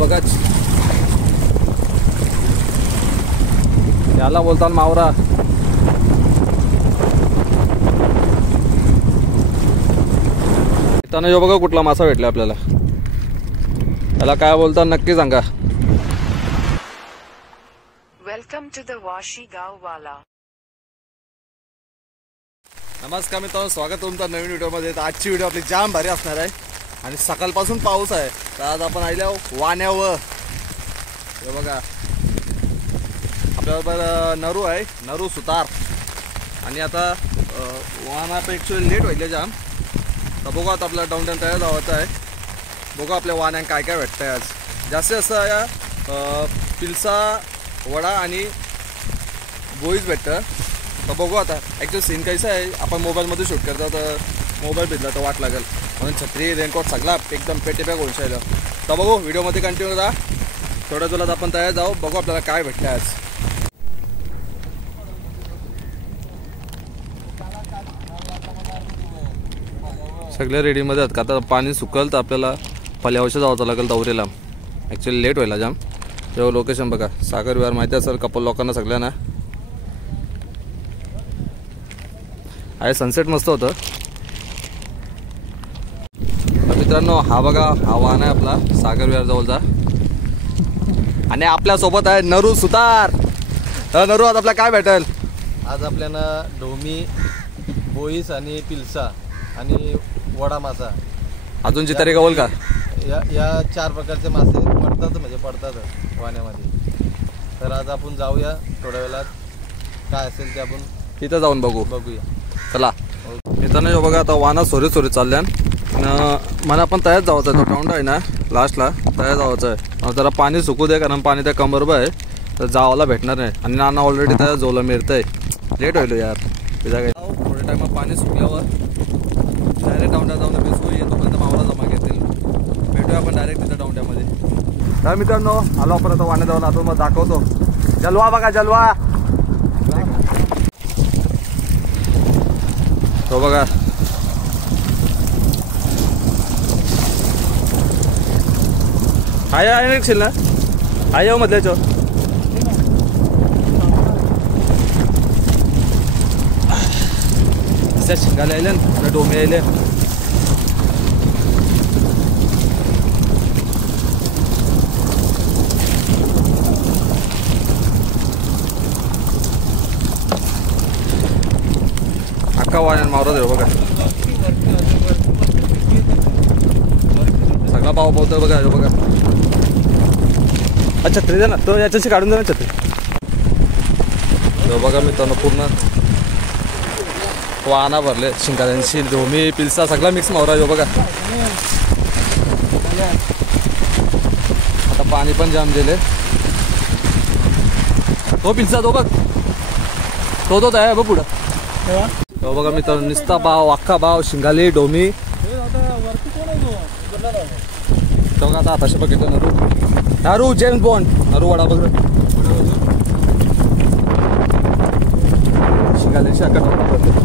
बघाच, याला बोलतात मावरा. त्यानं जो बघा कुठला मासा भेटला आपल्याला, याला काय बोलतात नक्की सांगा. Welcome to the Vashi Gaonwala. नमस्कार मित्रांनो, स्वागत तुमचं नवीन व्हिडिओमध्ये. तर आजची व्हिडिओ आपली जाम भारी असणार आहे आणि सकाळपासून पाऊस आहे. तर आज आपण आल्या वाण्यावर. हे बघा आपल्याबरोबर नरू आहे, नरू सुतार. आणि आता वाहन आपण ॲक्च्युली लेट व्हायला जाम. तर बघू आता आपल्याला डाऊन टाऊन तयार जावायचं आहे. बघू आपल्या वाहनांना काय काय भेटतं आहे आज. जास्तीत जास्त पिलसा, वडा आणि बोईज भेटतं. तर बघू आता. ॲक्च्युअली सीन कसं आहे, आपण मोबाईलमध्ये शूट करतो तर मोबाईल भिजला तर वाट लागेल म्हणून छत्री रेनकोट सगळा एकदम पेटे पॅक होऊन शायला. तर बघू व्हिडिओमध्ये कंटिन्यू राहा. थोड्या तुला आपण तयार जाऊ, बघू आपल्याला काय भेटलं आज. सगळे रेडीमध्ये आहेत का आता पाणी सुकल तर आपल्याला पल्यावशा जावं लागेल दौरेला. ॲक्च्युली लेट व्हायला जाम. तेव्हा लोकेशन बघा, सागर विहार माहिती असेल कपल लोकांना सगळ्यांना. आहे सनसेट मस्त होतं. तर मित्रांनो हा बघा, हा वाहन आहे आपला सागर विहार जवळचा. आणि आपल्यासोबत आहे नरू सुतार. नरू आज आपल्याला काय भेटेल? आज आपल्याला ढोमी, बोईस आणि पिलसा आणि वडा मासा अजूनची तरी गवल का? या 4 प्रकारचे मासे पडतात वाण्यामध्ये. तर आज आपण जाऊया थोड्या वेळात, काय असेल ते आपण तिथं जाऊन बघूया. चला मित्रांनो, जो बघा आता वाहना सोरी चालल्यान. मला पण तयार जावायचं आहे. तो टाउंड आहे ना लास्टला तयार जावायचं आहे. जरा पाणी सुकू दे, कारण पाणी त्या कमरबा आहे तर जावायला भेटणार नाही. आणि नाना ऑलरेडी तयार जोला मिळतंय. लेट होईल यार. तिथं काय थोड्या टायमात पाणी सुकल्यावर डायरेक्ट डाऊंडा जाऊन बेसू येतो पर्यंत मावळा जमा घेतील. भेटूया आपण डायरेक्ट तिथं डाऊंड्यामध्ये. तर मित्रांनो आलो आपण आता वाण्या जाऊन. आता मग दाखवतो. जलवा बघा, जलवा तो बघा. आहे निघशील ना, आहे मधल्याचो. शिंगाले आले ना, डोमे आले. अख्खा वाण्यान मावरा देऊ बघा. सगळा पाव पावतोय बघा. बघा छत्री दे ना, तो याच्याशी काढून दे ना छत्री. बघा मित्रांनो पूर्ण वाहना भरले शिंगाल्यांशी. ढोमी, पिलसा सगळा मिक्स मावरा जो बघा. आता पाणी पण जाम दिले. तो पिलसा तो बघ, तो आहे बघ पुढं. तो बघा मित्रांनो निस्ता भाव, अख्खा भाव, शिंगाली, ढोमी. तो बघा आता आताशी बघितलं नरू जेम्स बॉन्ड. नरू वडा बघ, शिंगाल्यांशी अख्खा भरले.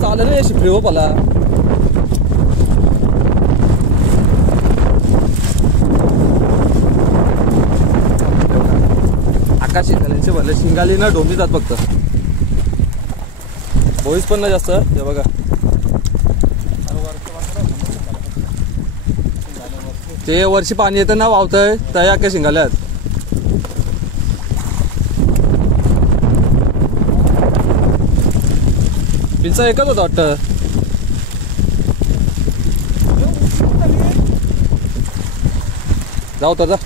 चालू रे शिपरी हो पला. आकाश शिंगालींचे भरले. शिंगाली ना ढोमी जात फक्त, बोईस पण नाही जास्त. हे बघा ते वर्षी पाणी येतं ना वावतंय त्या अख्ख्या शिंगाल्या आहेत. पिलसा एकच होता वाटतं. जाऊ तर जा.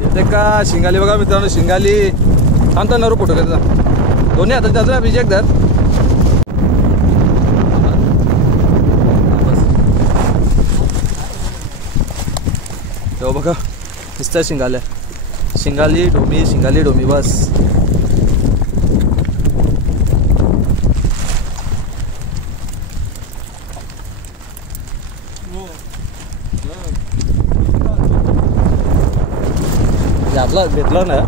येते का शिंगाली बघा मित्रांनो, शिंगाली. थांबता नरू फोटो घेतला दोन्ही हातात त्याचा बीज एक धर. तेव्हा बघा नुसत्या शिंगाल्या. शिंगाली ढोमी, शिंगाली ढोमी बस. यातला घेतला ना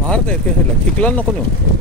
मारता येते ह्याला ठिकला नको नेऊ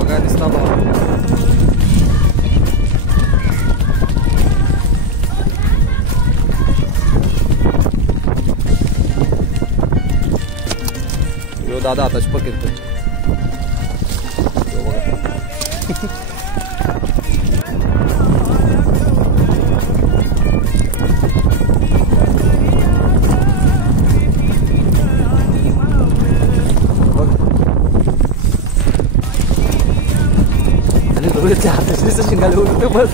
बघा दिसता यो दादा आताच पकडतो हाताशी शिंगाले होते बस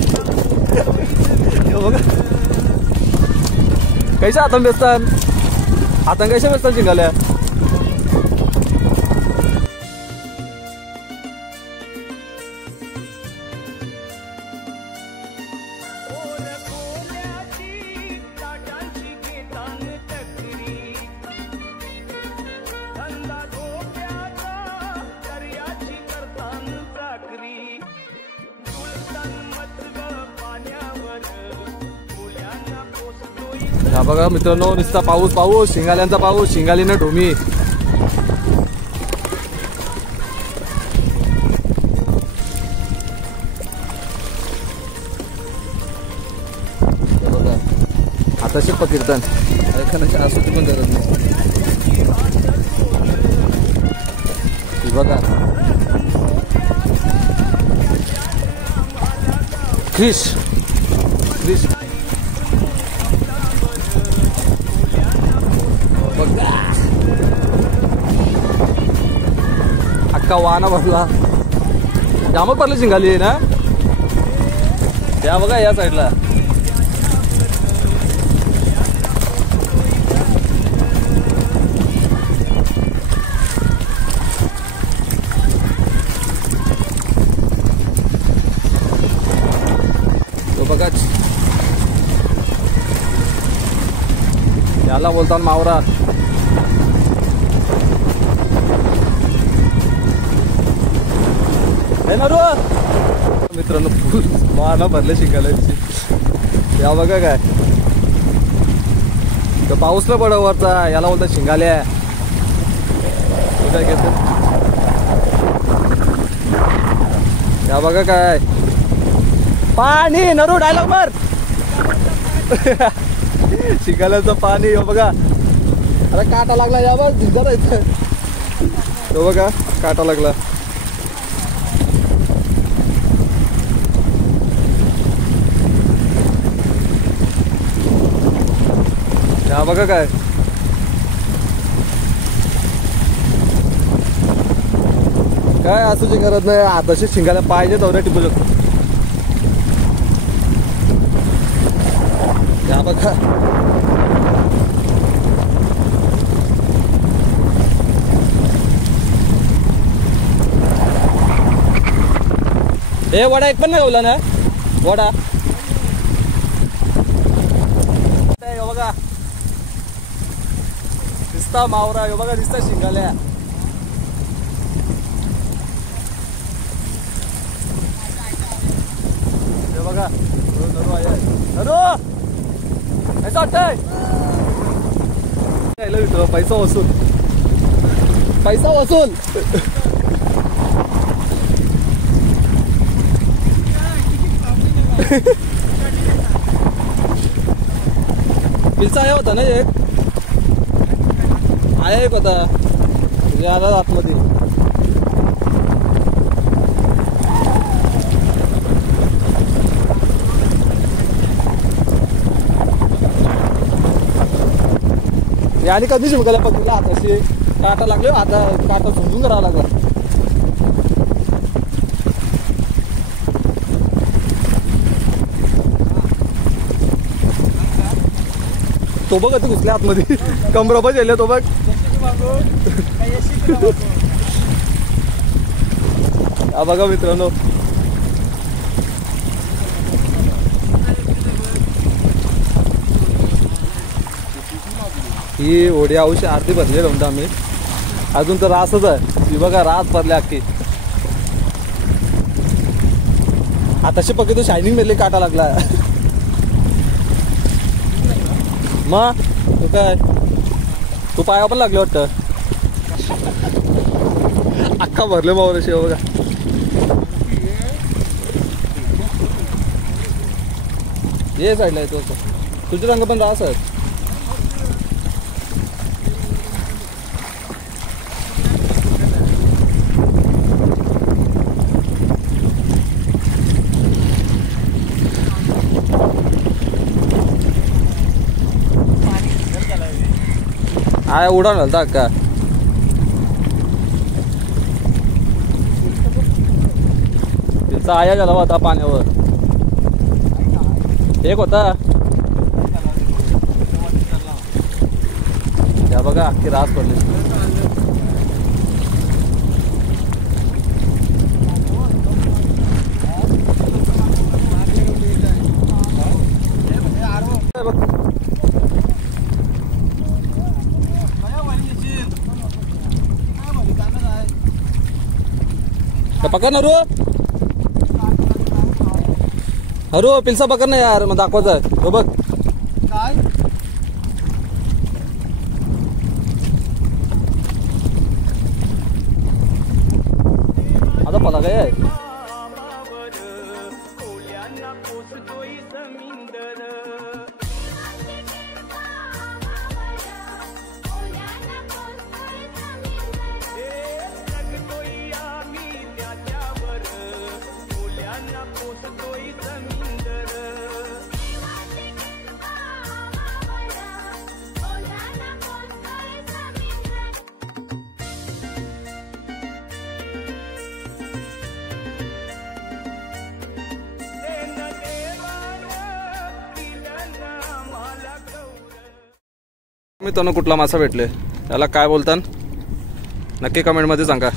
बघा कैशा हातान बेसतात हातान कैशा बेसतात शिंगाल्या हा बघा मित्रांनो नुसता पाऊस पाऊस शिंगाल्यांचा पाऊस शिंगालीनं ढोमी बघा आताशी पकिरतान एखाद्याची आसुती पण गरज नाही बघा क्रिश क्रिश अक्का वाहना भरला जामच भरली शिंगाली ना त्या बघा या साईडला तो बघाच याला बोलतात मावरा मित्रांनो फुल वाहना भरले शिंगाल्यांची या बघा काय तर पाऊस न पडा वरचा याला बोलतात शिंगाल्या काय घेत या बघा काय पाणी नरू डायलॉग मार शिंगाल्यांचं पाणी हो बघा अरे काटा लागला या बघ जरा इथं तो बघा काटा लागला हा बघा काय काय असूची गरज नाही आताशी शिंगायला पाहिजे तेवढ्या टिपू शकतो या बघा हे वडा एक पण नाही गावला ना वडा बघा दिसता मावरा हे बघा दिसता शिंगाल्या हे बघा पैसा वाटतंय पैसा वसूल पैसा वसूल पिलचा आहे होता ना एक आहे एक होता म्हणजे आला आतमध्ये याने कधी शिमकायला पकडला हाताशी काटा लागले आता काटा समजून करावा लागला. तो बघ आता घुसल्या आतमध्ये कमरबा गेले तो बघ. हा बघा मित्रांनो ही ओढी औषध अर्धी भरली म्हणतो आम्ही अजून तर रासच आहे. ही बघा रास भरली अख्खी. आताशी पक्की तो शायनिंग मेरली काटा लागला. मग तू काय तू पाया पण लागले वाटतं. अख्खा भरले मावर अशी बघा. ये साईडला येतो तुझे रंग पण रास आहेत. आया उडा नव्हता का तिचा आया गेला होता पाण्यावर. एक होता त्या बघा अख्खी रास पडली. पकड ना रू अरू पिलसा पकड ना यार मग दाखवायचं आहे. हो बघ काय आता पला काय मित्रांनो कुठला मासा भेटले याला काय बोलतात नक्की कमेंट मध्ये सांगा.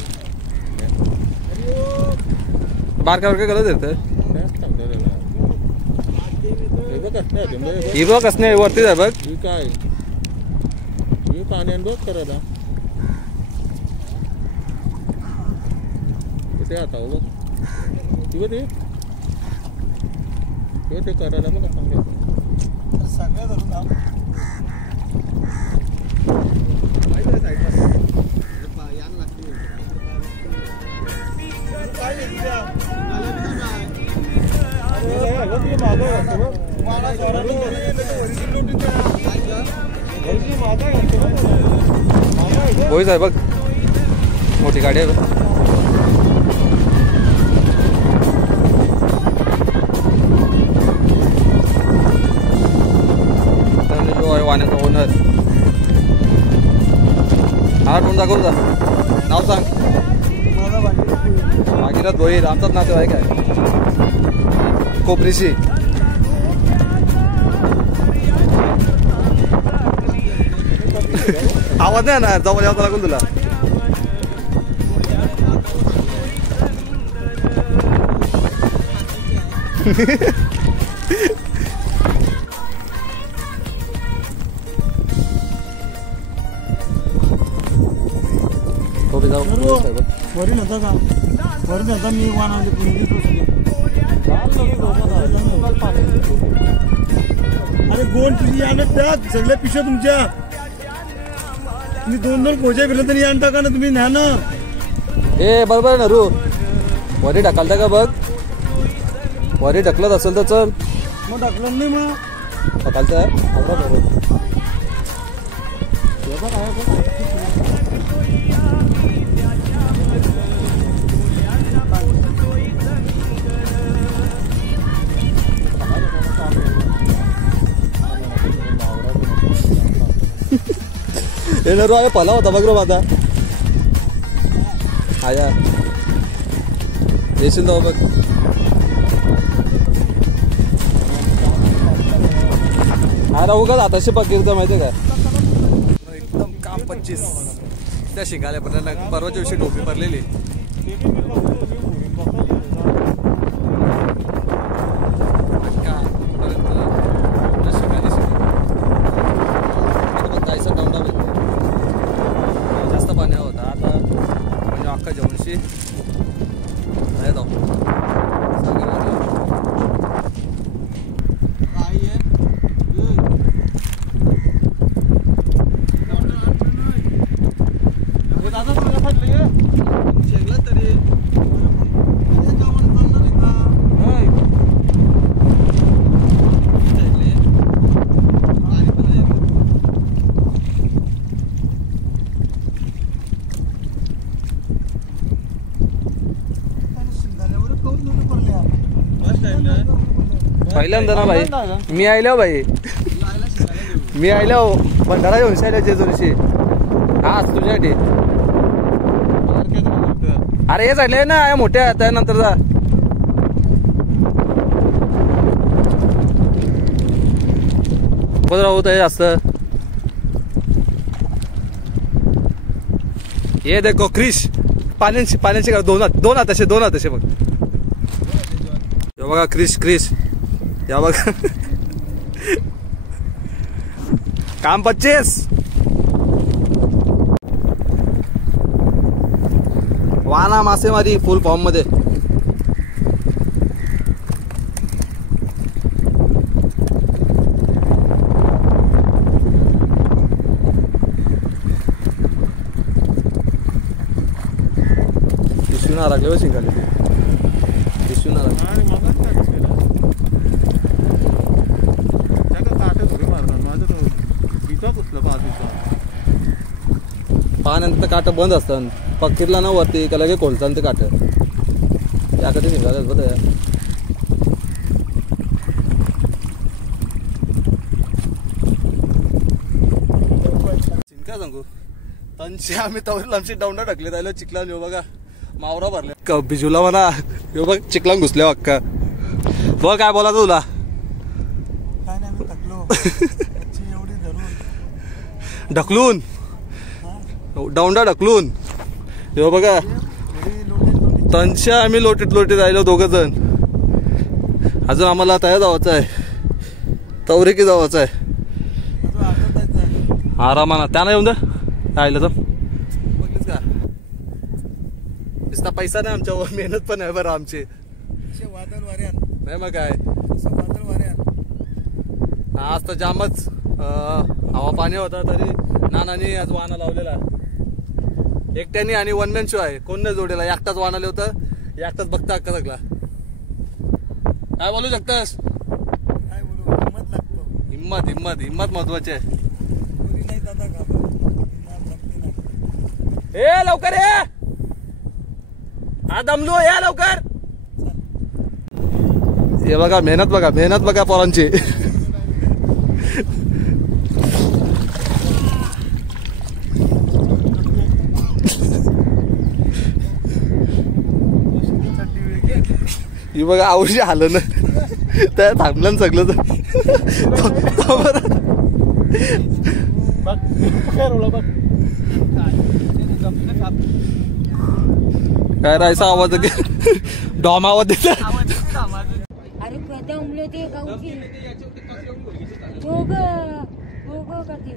बारकावर काय गरज येते ही बघ कसं नाही वरतीच आहे बघ. काय पाण्यान बघ करायला कुठे आता बघ ते करायला बघ सगळ्या धरून बोईज आहे बघ मोठी गाडी आहे. जो आहे वाण्याचा ओनर हा कोण दाखवू जा नाव सांग. भागीरथ भोईर आमचाच नातेवाईक आहे कोपरीशी. आवाज नाही ना जवळ यावं लागेल तुला. वरी नव्हता का वरी नव्हता मी वानावले अरे गोल तुम्ही आणत द्या सगळ्या पिशव्या तुमच्या. तुम्ही दोन दोन कोच्या फिरलं तरी आण टाका ना तुम्ही न्या ना. ए बरोबर ना रू वरी ढकलता का बघ. वरी ढकलत असेल तर चल मग ढकलत नाही मग ढकलतं आहे बरोबर. हे नरू आम्ही पला होता बघ रो आता आया येशील जाऊ बघ हा राहू का आताशी पकीरचं माहिती आहे का एकदम काम 25 त्या शिंगाल्या पण परवाच्या दिवशी टोपी भरलेली जास्त पाणी होता आता म्हणजे अख्खा जेवणशी जाऊ पहिल्यांदा ना भाई मी आयलो भाई मी आयलो भंडारा घेऊन शाळेच्या जेजुरीशी हा तुझ्यासाठी अरे हे झाले ना मोठ्या त्यानंतर जा होत आहे जास्त हे देखो क्रिश पाण्याची दोन हात असे बघ बघा क्रिश या बघा काम 25 वाना मासेमारी फुल फॉर्म मध्ये पिशवी ना लागले शिंगाले पिशवी ना लागले पाण्यात काट बंद असतात पक्कीरला ना वरती का लगे कोलसान ते काट याकडे निघाले बघ काय सांगू तंशी आम्ही तवरील आमची डाऊंडा टाकले जायला चिखला येऊ बघा मावरा भरले बिजूला म्हणा येऊ बघ चिखला घुसल्या अक्का बघ काय बोला तुला ढकलून डाऊंडा ढकलून हे बघा तंशा आम्ही लोटीत राहिलो 2 जण अजून आम्हाला तया जावायचं आहे तवरिकी जावायचं आहे आरामाना त्यानं येऊन द्या राहिलं तर बघलीस का नुसता पैसा नाही आमच्यावर मेहनत पण आहे बरं आमची नाही मग काय आज तर जामच हवा पाणी होता तरी नानाने आज वाहना लावलेला एकट्याने आणि वन मॅन शो आहे कोण नाही जोडेला एकटाच वाहनाले होतं एकटाच बघता अक्का सगळा काय बोलू शकतस हिम्मत महत्वाची आहे ए लवकर ये हा दमलो या लवकर हे बघा मेहनत बघा पोरांची ही बघा आवशी आलं ना त्या थांबलं सगळं काय राहायचा आवाज डॉम आवाज देता अरे कदा उमले ते गावची दोघं करते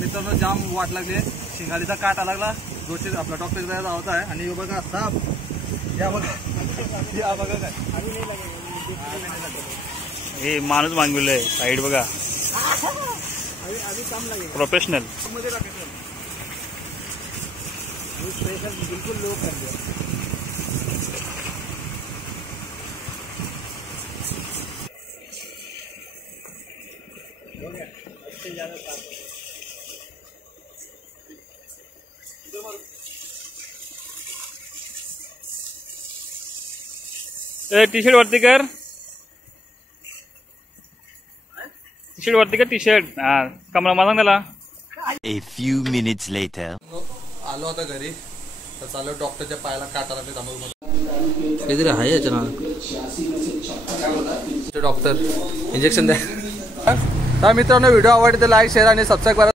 मित्रांनो जाम वाट लागली शिंगालीचा काटा लागला जोशी आपला डॉक्टर जायचा होता आहे आणि बघा साप या बघा काय हे माणूस मागविलंय साईड बघा प्रोफेशनल बिलकुल लो कर दिया टी शर्ट वरती कर, टी शर्ट वरती कर, टी शर्ट. हा कमला मला सांग त्याला. A few minutes later. आलो आता घरी तर चालू डॉक्टरच्या पायाला काटा लागले त्यामुळे काहीतरी आहे याच्या ना डॉक्टर इंजेक्शन द्या. तर मित्रांनो व्हिडिओ आवडते तर लाईक शेअर आणि सबस्क्राईब करा.